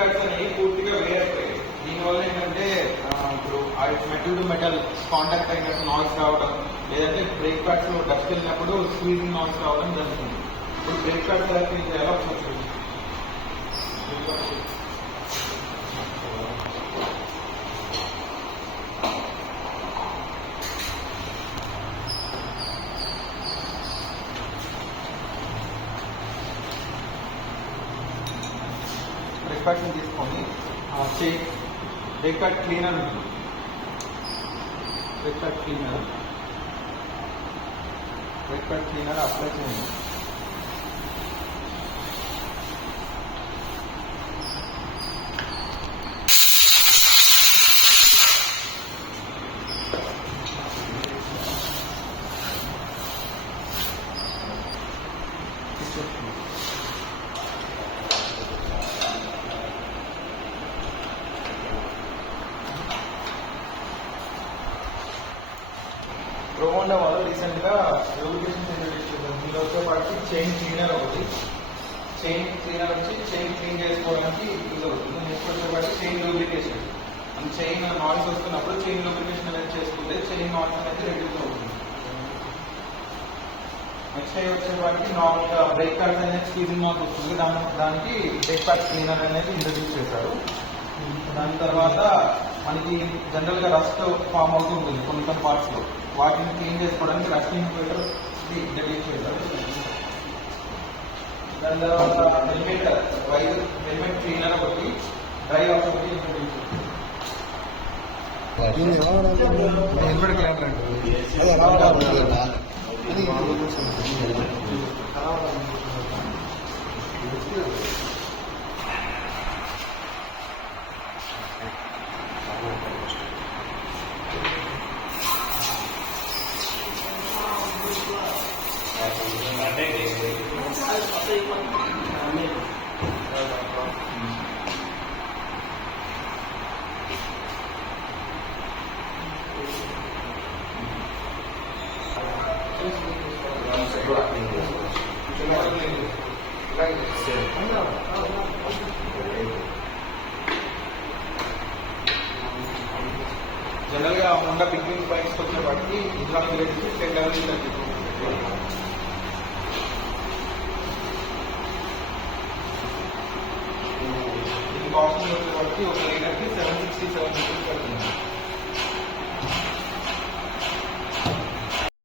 ప్యాడ్స్ అనేవి పూర్తిగా వేరైపోయాయి. దీనివల్ల ఏంటంటే ఇప్పుడు మెటల్ టు మెటల్ కాంటాక్ట్ అయినట్టు నాయిస్ రావడం, లేదంటే బ్రేక్ ప్యాడ్స్ లో డస్ట్ వెళ్ళినప్పుడు స్క్వీజింగ్ నాయిస్ రావడం జరుగుతుంది. ఇప్పుడు బ్రేక్ ప్యాడ్స్ ఎలా వస్తుంది? బ్రేక్ ప్యాడ్ని తీసుకొని బ్రేక్ ప్యాడ్ క్లీనర్ ఉంటుంది. బ్రేక్ ప్యాడ్ క్లీనర్ అప్లై చేయండి. ప్రోమోండా వాళ్ళు రీసెంట్ గా లూబ్రికేషన్ ఇంట్రొడ్యూస్ చేశారు. దీనితో పాటు చైన్ క్లీనర్ ఒకటి, చైన్ క్లీనర్ వచ్చి చైన్ క్లీన్ చేసుకోవడానికి యూజ్ అవుతుంది. నెక్స్ట్ వచ్చేపాటి చైన్ లూబ్రికేషన్, చైన్ నాయిస్ వస్తున్నప్పుడు చైన్ లూబ్రికేషన్ అనేది చేసుకుంటే చైన్ నాయిస్ అనేది రెడ్యూస్ అవుతుంది. నెక్స్ట్ వచ్చేవాటికి నార్మల్గా బ్రేక్ ప్యాడ్స్ అనేది స్క్వీజింగ్ నాయిస్ వస్తుంది, దానికి బ్రేక్ ప్యాడ్ క్లీనర్ అనేది ఇంట్రొడ్యూస్ చేశారు. దాని తర్వాత మనకి జనరల్ గా రస్ట్ ఫామ్ అవుతూ ఉంటుంది కొన్ని పార్ట్స్ లో, వాటిని క్లీన్ చేసుకోవడానికి రస్ట్ ఇన్క్యుబేటర్ ఇంట్రడ్యూస్ చేశారు. దాని తర్వాత హెల్మెట్ క్లీనర్ ఒకటి, డ్రై ఆఫ్ ఒకటి ఇంట్రడ్యూస్ చేశారు. హెల్మెట్ క్లీనర్ అంటే జనరల్ గా ఉన్న బిగ్నింగ్ పాయింట్స్ వచ్చేప్పటికి ఇందులో 10 లెవెల్స్ తగ్గిపోతుంది.